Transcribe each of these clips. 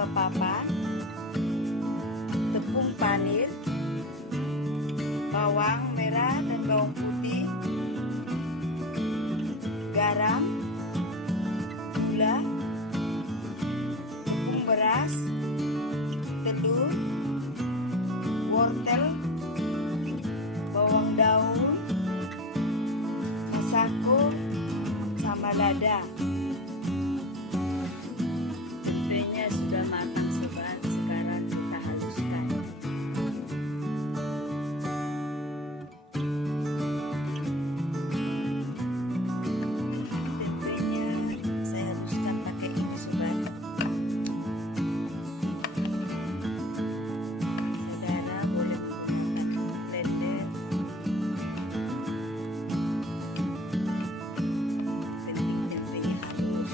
2 papan, tepung panir, bawang merah dan bawang putih, garam, gula, tepung beras, telur, wortel, bawang daun, masako, sama lada. Tempenya sudah matang sobat, sekarang kita haluskan. Tempenya saya haluskan pakai ini sobat. Saudara boleh menggunakan blender. Penting tempenya halus.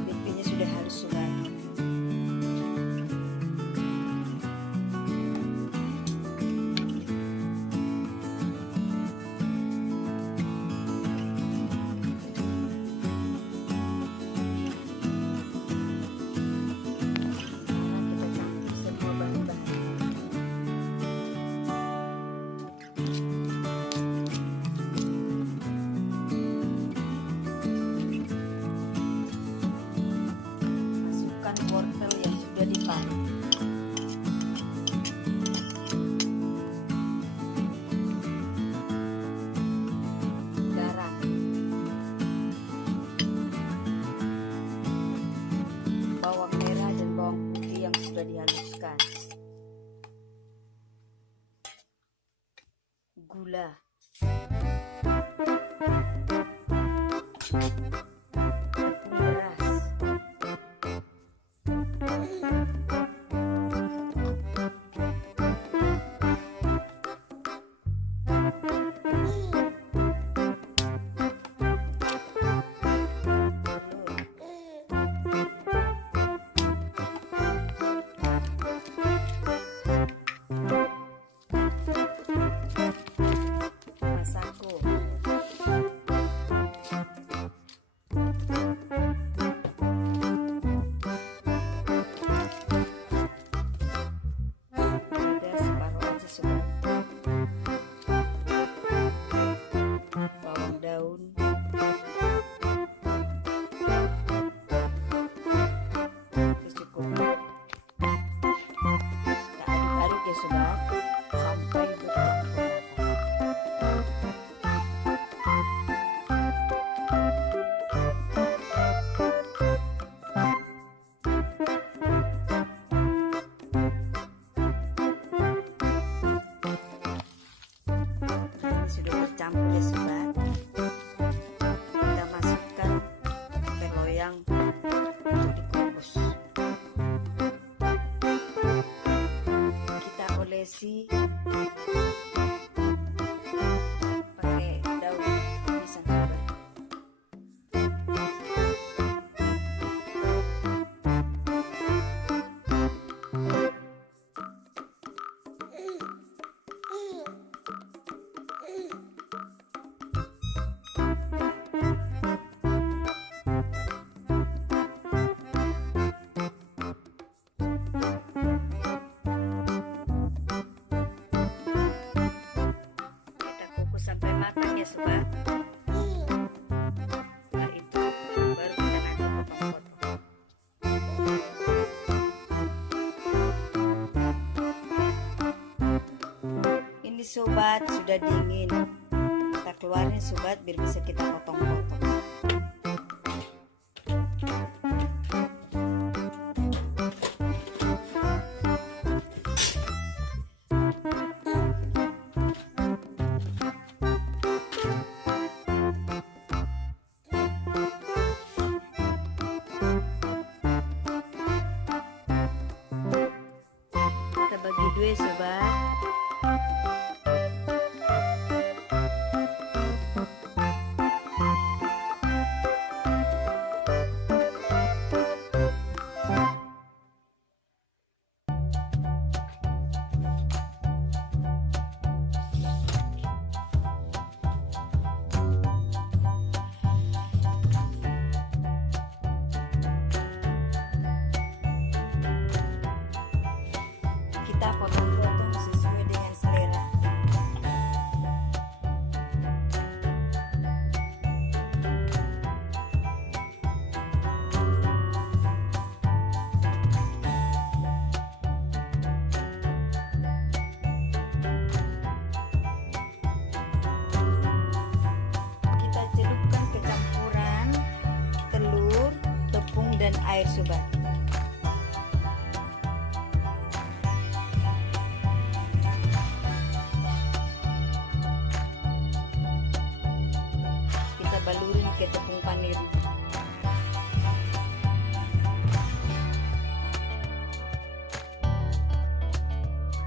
Tempenya sudah halus sobat. Sekarang kita campur semua bahan-bahan. Masukkan wortel yang sudah diparut. Garam, bawang merah dan bawang putih yang sudah dihaluskan, gula, tepung beras, masako, ada separuh aja sobat. Bawang daun, itu cukup. Kita aduk-aduk ya sobat sampai bercampur rata. Ini sudah bercampur ya sobat. Kita masukkan ke loyang untuk dikukus. Kita olesi pakai daun pisang sobat. Kita kukus sampai matang ya sobat. Setelah itu baru kita nanti potong-potong. Ini sobat sudah dingin. Kita keluarin sobat biar bisa kita potong-potong. Kita bagi dua sobat. Kita potong-potong sesuai dengan selera. Kita celupkan ke campuran telur, tepung, dan air sobat. Kita balurin ke tepung panir.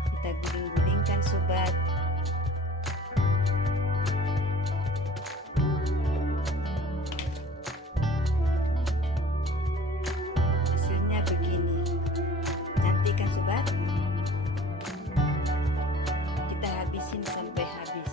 Kita guling-gulingkan sobat. Hasilnya begini. Cantik kan sobat? Kita habisin sampai habis.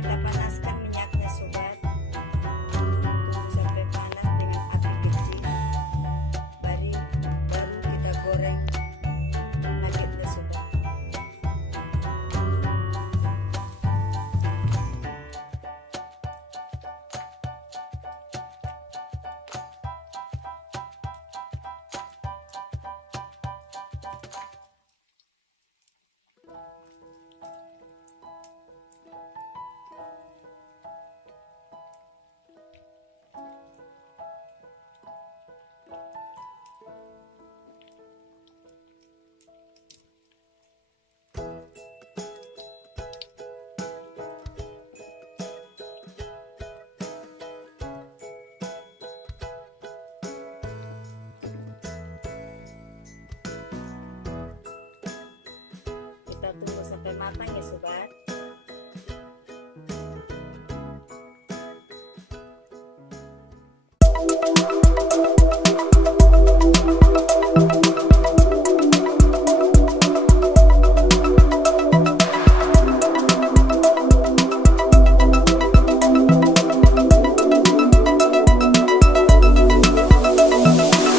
Kita panaskan minyaknya sobat. Tunggu sampai panas dengan api kecil. Baru kita goreng nuggetnya sobat. Kita tunggu sampai matang ya sobat.